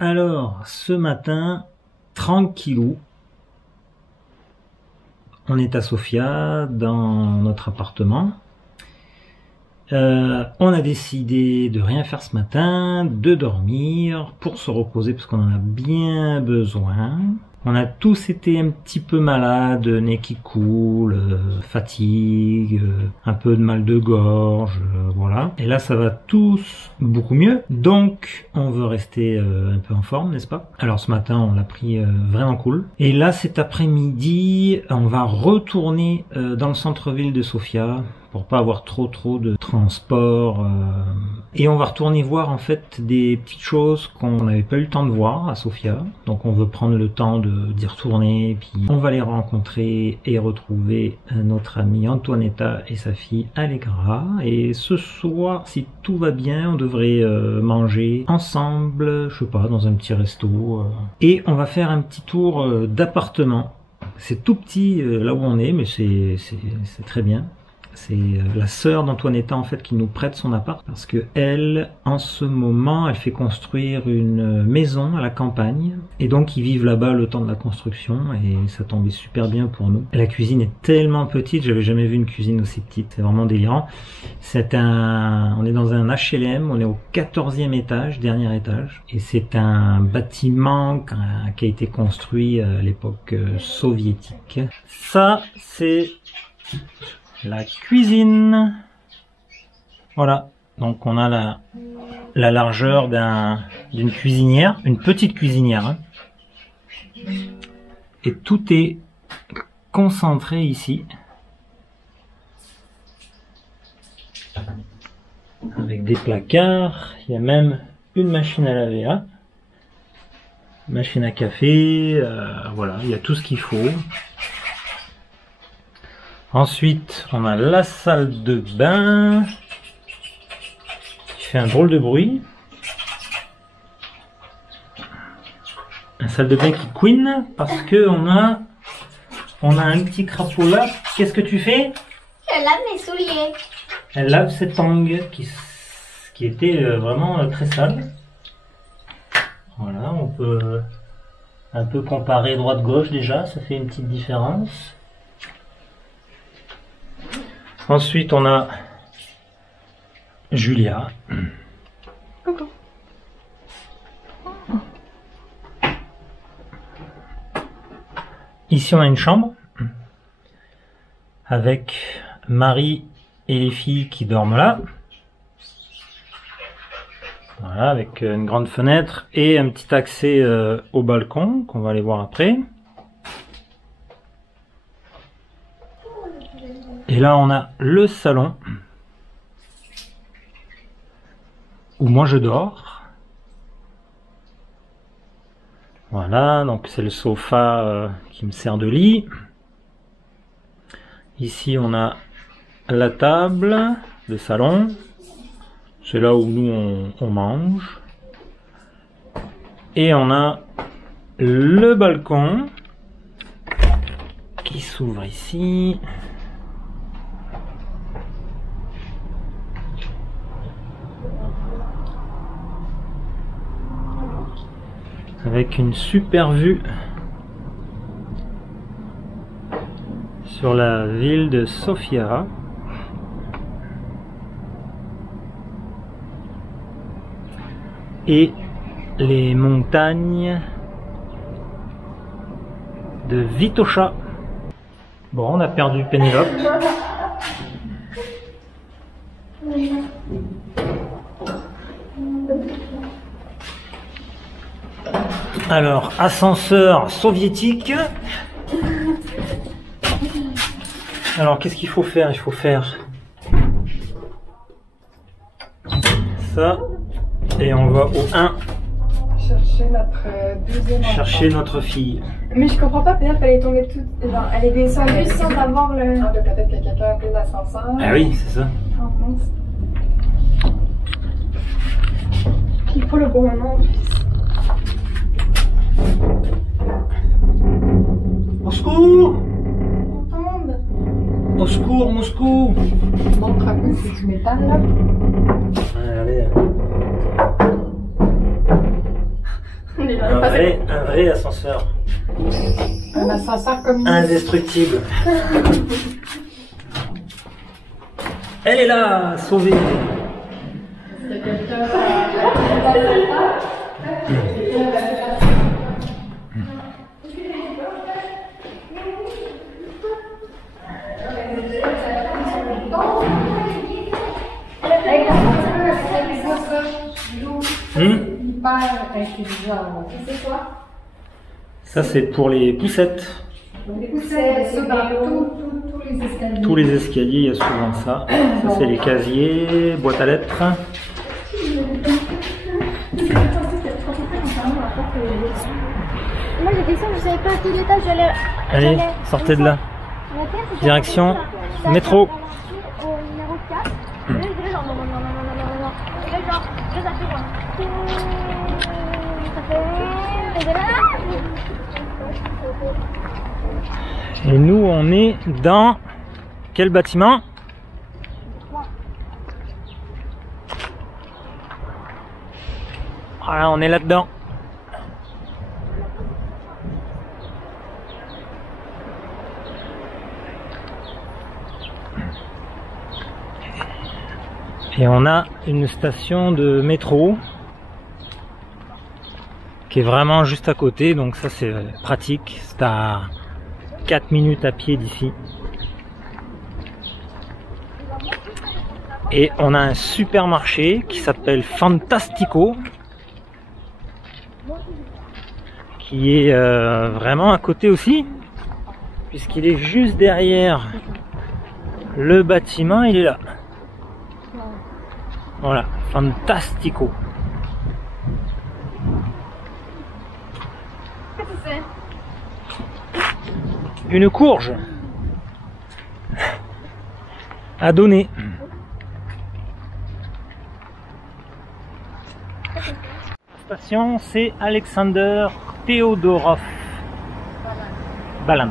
Alors, ce matin, tranquillou, on est à Sofia, dans notre appartement. On a décidé de rien faire ce matin, de dormir, pour se reposer, parce qu'on en a bien besoin. On a tous été un petit peu malades, nez qui coule, fatigue, un peu de mal de gorge, voilà. Et là, ça va tous beaucoup mieux. Donc, on veut rester un peu en forme, n'est-ce pas? Alors ce matin, on l'a pris vraiment cool. Et là, cet après-midi, on va retourner dans le centre-ville de Sofia pour pas avoir trop de transport. Et on va retourner voir en fait des petites choses qu'on n'avait pas eu le temps de voir à Sofia. Donc on veut prendre le temps d'y retourner, puis on va les rencontrer et retrouver notre amie Antoinetta et sa fille Allegra. Et ce soir, si tout va bien, on devrait manger ensemble, je sais pas, dans un petit resto. Et on va faire un petit tour d'appartement. C'est tout petit là où on est, mais c'est très bien. C'est la sœur d'Antoinetta en fait qui nous prête son appart parce que elle, en ce moment, elle fait construire une maison à la campagne et donc ils vivent là-bas le temps de la construction et ça tombait super bien pour nous. La cuisine est tellement petite, j'avais jamais vu une cuisine aussi petite, c'est vraiment délirant. On est dans un HLM, on est au 14e étage, dernier étage, et c'est un bâtiment qui a été construit à l'époque soviétique. Ça, c'est la cuisine. Voilà, donc on a la largeur d'une cuisinière, une petite cuisinière, hein. Et tout est concentré ici avec des placards. Il y a même une machine à laver là, machine à café, voilà, il y a tout ce qu'il faut. Ensuite, on a la salle de bain qui fait un drôle de bruit. La salle de bain qui couine parce que on a un petit crapaud là. Qu'est-ce que tu fais? Je lave mes souliers. Elle lave cette angle qui était vraiment très sale. Voilà, on peut un peu comparer droite-gauche déjà, ça fait une petite différence. Ensuite, on a Julia. Coucou. Ici, on a une chambre avec Marie et les filles qui dorment là. Voilà, avec une grande fenêtre et un petit accès au balcon qu'on va aller voir après. Et là, on a le salon où moi je dors. Voilà, donc c'est le sofa qui me sert de lit. Ici, on a la table de salon. C'est là où nous on mange. Et on a le balcon qui s'ouvre ici. Avec une super vue sur la ville de Sofia. Et les montagnes de Vitocha. Bon, on a perdu Pénélope. Alors, ascenseur soviétique. Alors, qu'est-ce qu'il faut faire? Il faut faire ça. Et on va au 1. Chercher notre deuxième enfant. Chercher notre fille. Mais je comprends pas, peut-être qu'elle est tombée toute. Enfin, elle est descendue sans avoir le. Ah, peut-être que quelqu'un a pris l'ascenseur. Ah oui, c'est ça. Oh, mince. Puis pour le bon moment. Au secours! On tombe. Au secours, Moscou! Montre un peu, c'est du métal là. Allez. Un vrai ascenseur. Un ascenseur communiste. Indestructible. Elle est là, sauvée. Il y a quelqu'un. Hyper intelligent. C'est quoi? Ça c'est pour les poussettes. Les poussettes, ça dans tous les escaliers. Tous les escaliers, il y a souvent ça. Ça c'est les casiers, boîte à lettres. Moi j'ai des questions, je savais pas à quel étage j'allais. Allez, sortez de là. Direction métro. Au numéro 4. Et là, je dirais genre non. Et là, genre, ça fait genre. Ça fait. Et nous on est dans quel bâtiment? Voilà, on est là-dedans. Et on a une station de métro qui est vraiment juste à côté, donc ça c'est pratique, c'est à 4 minutes à pied d'ici. Et on a un supermarché qui s'appelle Fantastico, qui est vraiment à côté aussi, puisqu'il est juste derrière le bâtiment, il est là. Voilà, Fantastico. Une courge à donner. La station, c'est Alexander Theodorov Balan.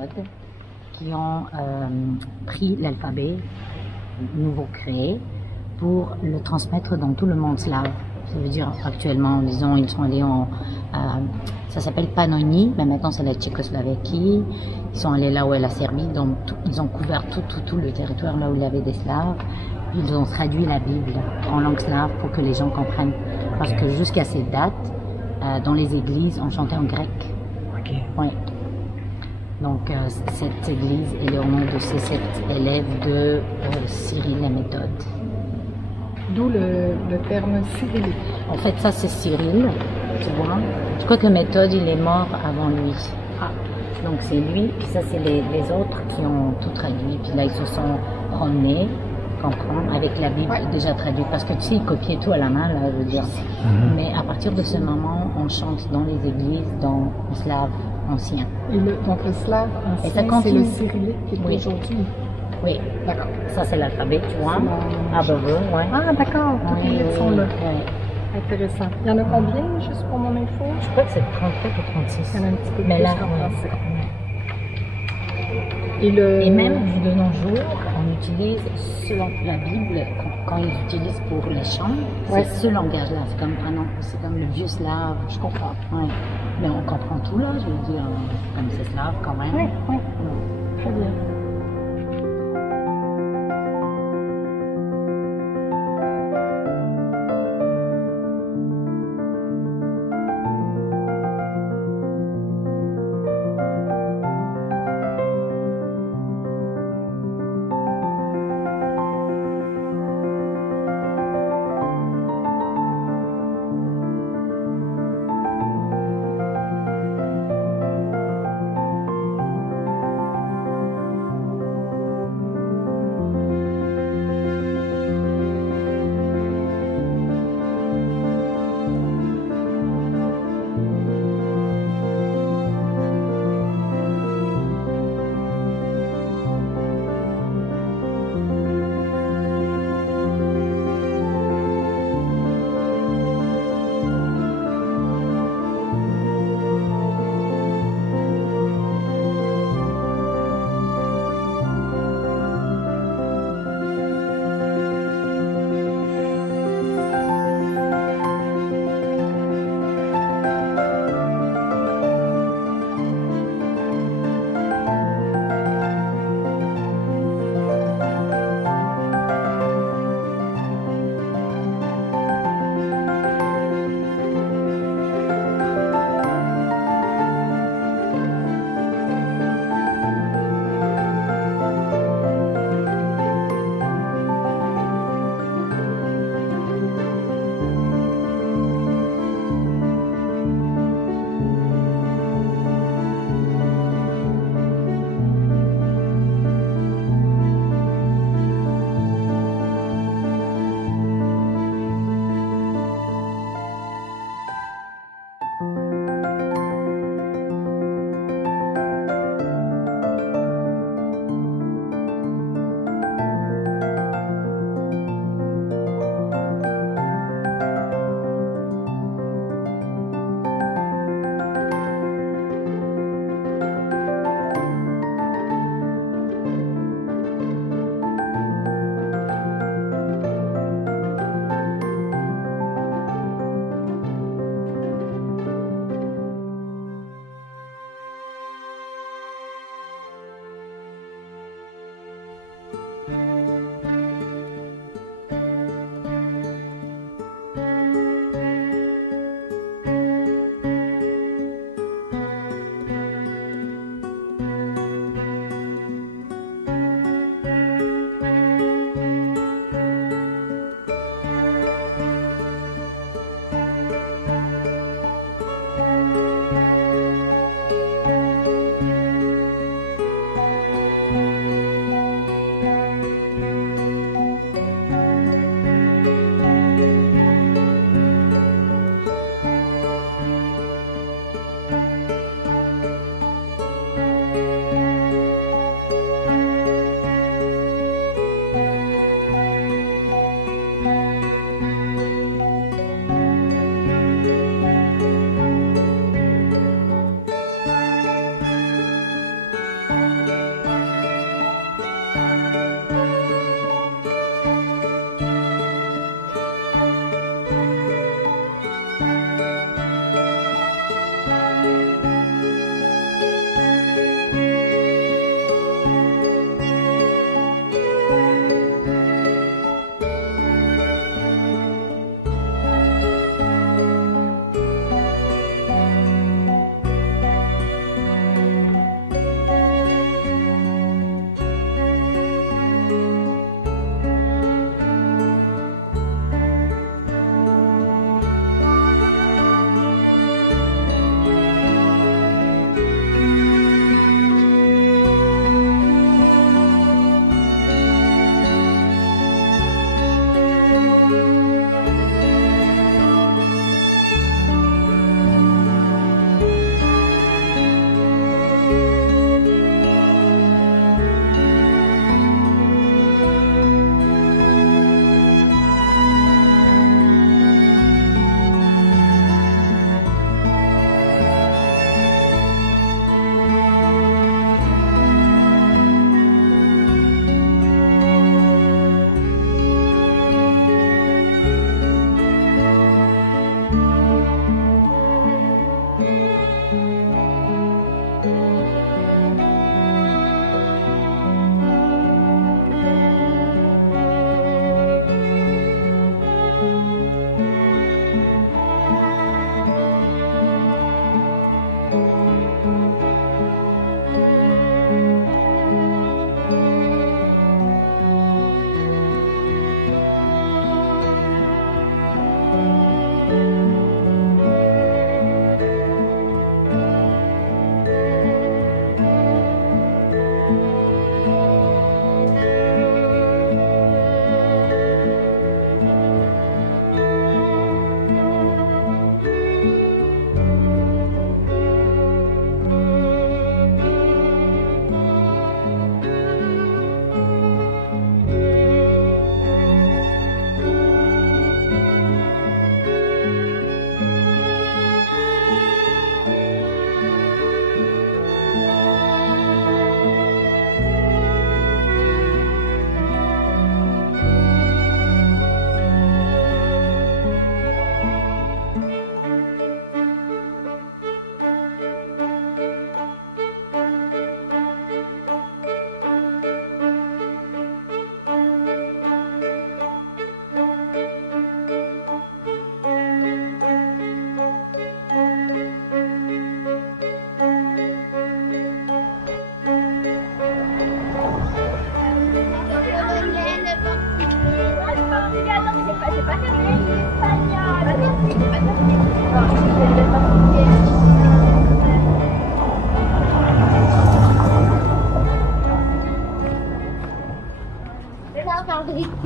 méthode qui ont pris l'alphabet nouveau créé pour le transmettre dans tout le monde slave. Ça veut dire actuellement, disons, ils sont allés ça s'appelle Pannonie, mais maintenant c'est la Tchécoslovaquie. Ils sont allés là où est la Serbie, donc ils ont couvert tout le territoire là où il y avait des Slaves. Ils ont traduit la Bible en langue slave pour que les gens comprennent. Parce que jusqu'à cette date, dans les églises, on chantait en grec. Ok. Oui. Donc cette église est le nom de ces 7 élèves de Cyril la méthode. D'où le terme cyrillique. En fait, ça c'est Cyril, tu vois. Je crois que méthode, il est mort avant lui. Ah. Donc c'est lui, puis ça c'est les autres qui ont tout traduit. Puis là, ils se sont promenés, comprendre, avec la Bible déjà traduite. Parce que tu sais, ils copiaient tout à la main, là, je veux dire. Mais à partir de ce moment, on chante dans les églises, dans le slave ancien. Et donc le slave Et ça ancien, c'est continue. le cyrillique qui est Oui. aujourd'hui. Oui, D'accord. ça c'est l'alphabet, tu vois. C'est Ah bah oui, ouais. Ah, d'accord, toutes les lettres sont là. Ouais. Intéressant. Il y en a combien, juste pour mon info? Je crois que c'est 37 ou 36. Il y en a un petit peu Mais plus là, qu'en ouais. français. Et Et même de nos jours, on utilise la Bible quand ils utilisent pour les chants, Ouais. c'est ce langage-là. C'est comme, ah non, c'est comme le vieux slave. Je comprends. Ouais. Mais on comprend tout là, je veux dire, comme c'est slave quand même. Oui, oui. Très bien.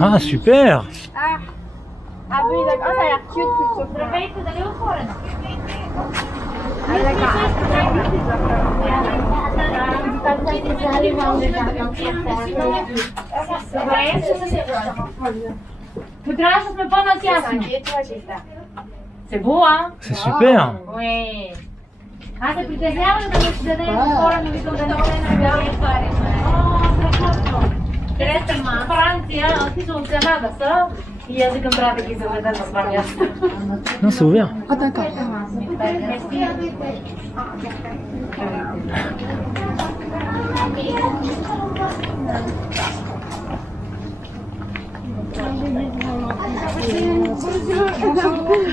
Ah, super! Ah, lui, il a ça a l'air cute plus que C'est beau, hein? C'est super! Oui. Ah, c'est plus désert, le Non, c'est ouvert. Ah, d'accord.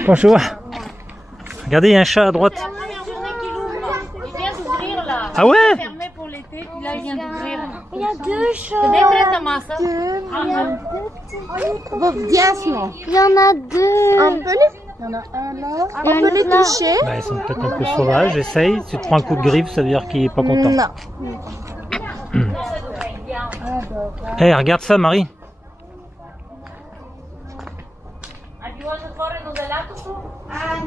Bonjour. Regardez, il y a un chat à droite. C'est la première journée qu'il ouvre. Il vient d'ouvrir là. Ah ouais? Fermé pour l'été, puis là il vient d'ouvrir. Il y a deux chats. Il y en a deux. Un peu Il y en a un là. On peut les toucher. Bah, ils sont peut-être un peu sauvages. Essaye. Si tu te prends un coup de griffe, ça veut dire qu'il est pas content. Non. Eh, regarde ça, Marie.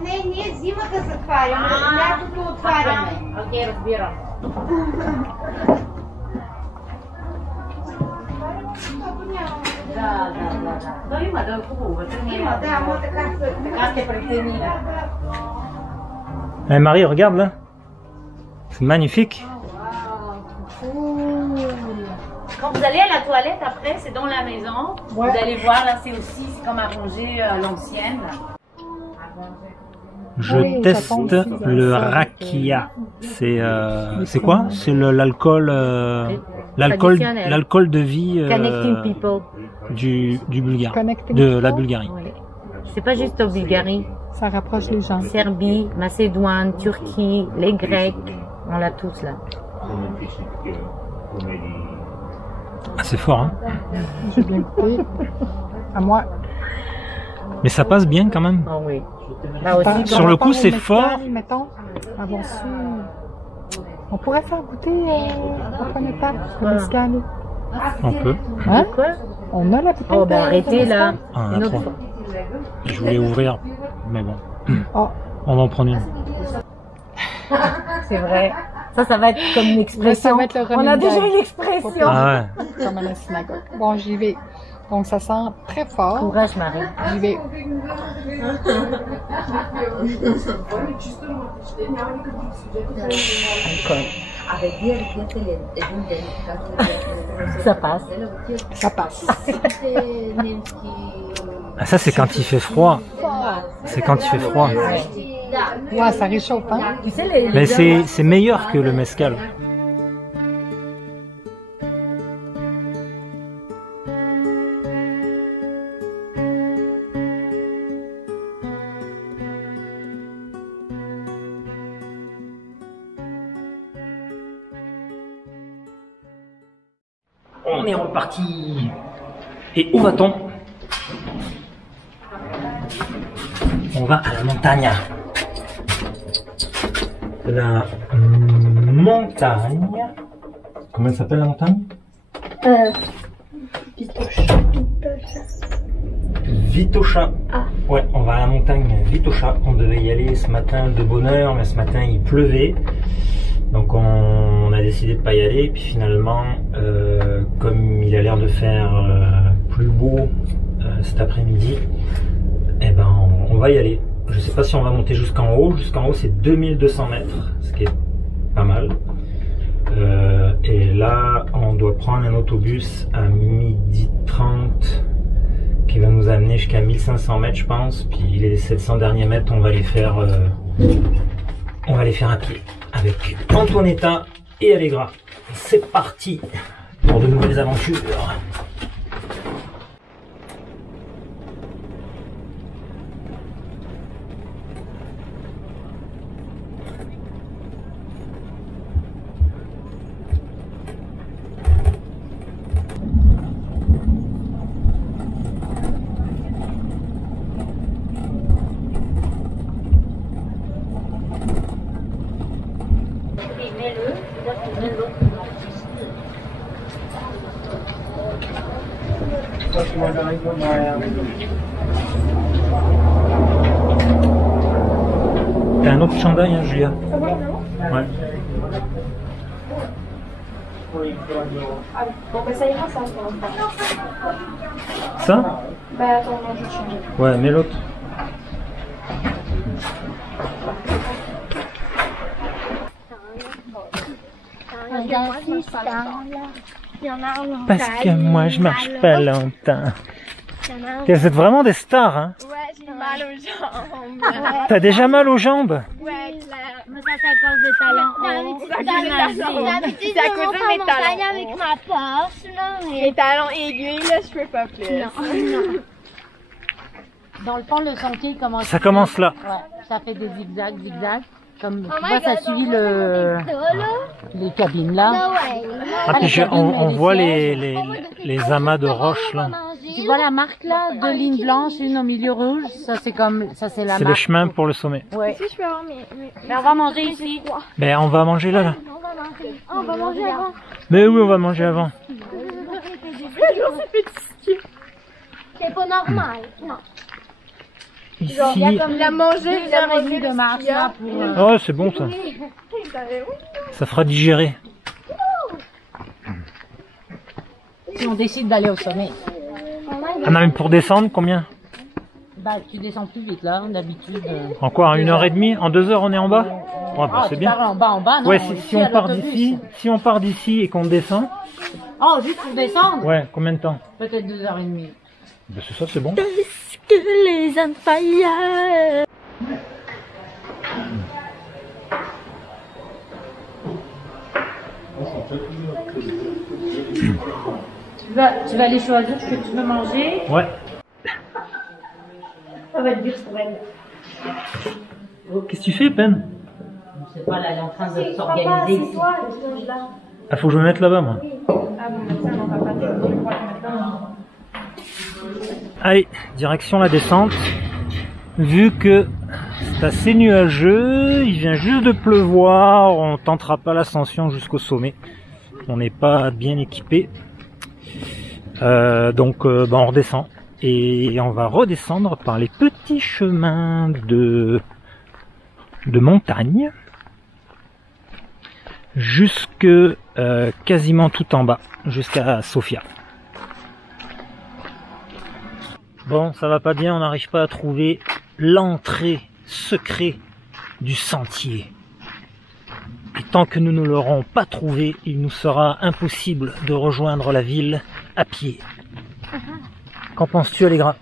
Не, зимата затваряме, лятото отваряме. Окей, разбирам. Да. Но има да е хубаво. Има, да, ама така сте преценили. Eh, Marie, regarde là. C'est magnifique. Quand vous allez à la toilette après, c'est dans la maison. Vous allez voir, là c'est aussi comme arrangé à l'ancienne. Je teste le rakia. C'est quoi? C'est l'alcool l'alcool de vie Connecting people. du Bulgare, Connecting de la people. Bulgarie. Oui. C'est pas juste au Bulgarie. Ça rapproche les gens. Serbie, Macédoine, Turquie, les Grecs, on l'a tous là. Ah, c'est fort, hein? J'ai bien goûté. À moi. Mais ça passe bien quand même. Oh oui. Là aussi, Sur le coup, c'est fort. Mettons, avoir su. On pourrait faire goûter au point d'étape, le mescal. On peut. Hein? quoi? On a la bouteille. Oh, ben arrêtez là. Ah, on a Une autre trop. fois. Je voulais ouvrir, mais bon. Oh. On va en prendre une. C'est vrai. Ça va être comme une expression. Ça va être le On a running déjà gag. une expression. Ah ouais. Comme à la synagogue. Bon, j'y vais. Donc, ça sent très fort. Courage, Marie. J'y vais. Ça passe. Ça passe. Ah, ça c'est quand il fait froid. C'est quand il fait froid. Ouais, ça réchauffe, hein? Tu sais, les Mais c'est meilleur que le mezcal. On est reparti. Et où va-t-on? On va à la montagne. La montagne. Comment elle s'appelle la montagne? Vitosha. Ouais, on va à la montagne Vitosha. On devait y aller ce matin de bonne heure, mais ce matin il pleuvait. Donc on a décidé de pas y aller. Puis finalement, comme il a l'air de faire plus beau cet après-midi, eh ben on va y aller. Je sais pas si on va monter jusqu'en haut. Jusqu'en haut c'est 2200 mètres, ce qui est pas mal. Et là on doit prendre un autobus à 12h30 qui va nous amener jusqu'à 1500 mètres je pense. Puis les 700 derniers mètres on va les faire à pied avec Antoinetta et Allegra. C'est parti pour de nouvelles aventures. T'as un autre chandail, hein, Julia? Ouais. Bon, bah ça ira, ça, pour l'instant. Ça? Bah attends, non, je vais changer. Ouais, mais l'autre. Parce que moi je marche pas longtemps. Vous êtes vraiment des stars, hein? Ouais, j'ai mal aux jambes. T'as déjà mal aux jambes? Ouais, clair. Mais ça, c'est à cause de talons. D'habitude, c'est à cause de mes talons. Avec ma poche, là. Mes talons aiguilles, là, je peux pas plus. Dans le fond, le sentier commence. Ça commence là. Ouais, ça fait des zigzags. Comme tu Oh vois, ça suit les cabines là. Ah, puis on voit les amas de roches là. Tu vois la marque là, deux lignes blanches, une au milieu rouge. Ça c'est comme, ça c'est la C'est marque. le chemin pour le sommet. Ouais. Si je peux avoir Mais on va manger ici. Ben on va manger là. On va manger avant. Mais oui, on va manger avant. C'est pas normal. Non. Ici. La manger, Deux heures et demie de marche là pour. Oh, c'est bon ça. Ça fera digérer. Si on décide d'aller au sommet, Ah non, mais pour descendre, combien? bah tu descends plus vite là, d'habitude. En quoi? En 1h30? En 2 heures on est en bas? Ouais, bah Ah, c'est tu bien. pars en bas, non? Ouais, ici, si on à part l'autobus. d'ici, si on part d'ici et qu'on descend, Oh, juste pour descendre? ouais, combien de temps? Peut-être 2h30. Ben c'est ça, c'est bon. Que les empires. Tu vas aller choisir ce que tu veux manger. Ouais. Ça va être dur pour elle. Qu'est-ce que tu fais, Ben? Je sais pas, là, elle est en train de s'organiser ici. Ah, faut que je me mette là-bas, moi. Allez, direction la descente. Vu que c'est assez nuageux, il vient juste de pleuvoir, on tentera pas l'ascension jusqu'au sommet. On n'est pas bien équipé. Donc on redescend. Et on va redescendre par les petits chemins de montagne jusque quasiment tout en bas, jusqu'à Sofia. Bon, ça va pas bien, on n'arrive pas à trouver l'entrée secrète du sentier. Et tant que nous ne l'aurons pas trouvé, il nous sera impossible de rejoindre la ville à pied. Qu'en penses-tu, Allegra?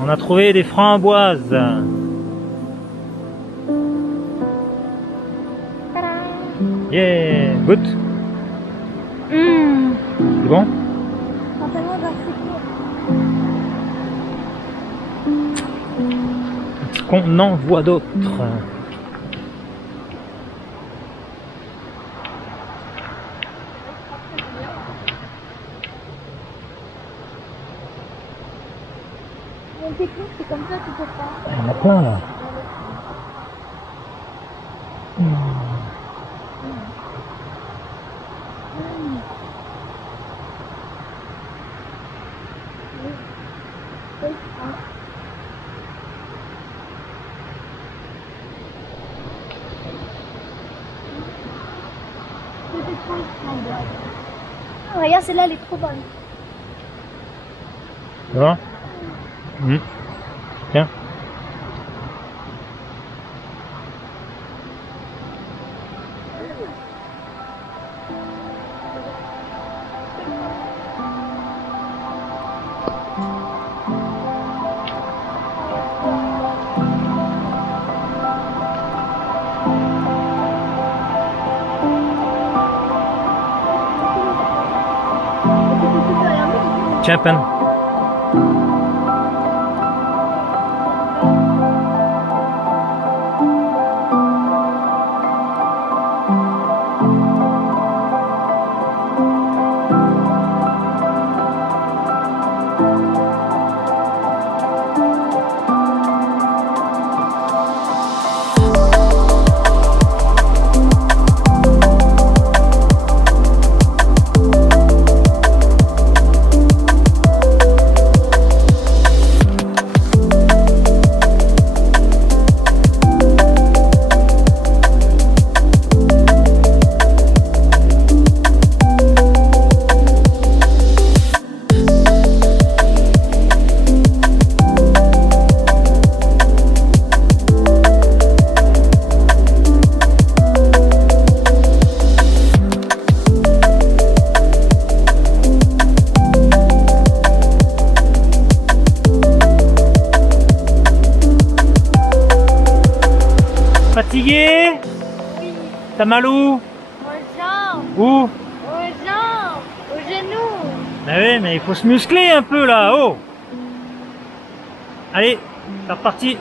On a trouvé des framboises. Yeah, goûte. C'est bon? Est-ce qu'on en voit d'autres? C'est comme ça, tu peux pas. Il y en a plein là. Oh, regarde, celle-là, elle est trop bonne. Ça va? Tiens. champion. Fatigué? Oui. T'as mal où? Aux jambes. Où? Aux jambes. Aux genoux. Bah oui, mais il faut se muscler un peu là, oh! Allez, c'est reparti!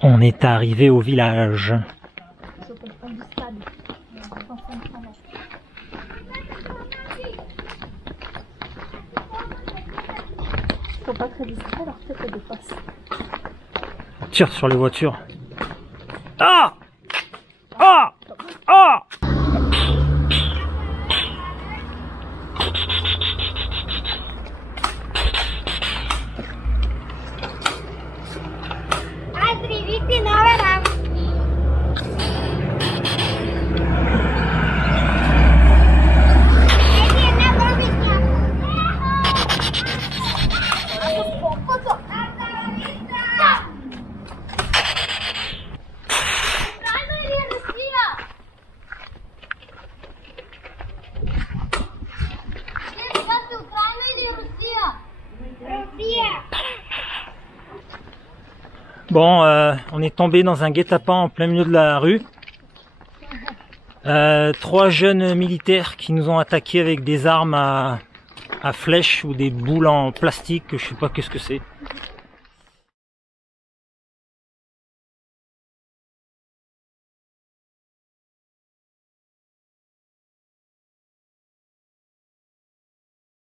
On est arrivé au village. Ils sont pas très discrets, leur tête elle dépasse. On tire sur les voitures. Ah! Ah! Ah! Bon, on est tombé dans un guet-apens en plein milieu de la rue. 3 jeunes militaires qui nous ont attaqués avec des armes à flèches ou des boules en plastique, je sais pas qu'est-ce que c'est.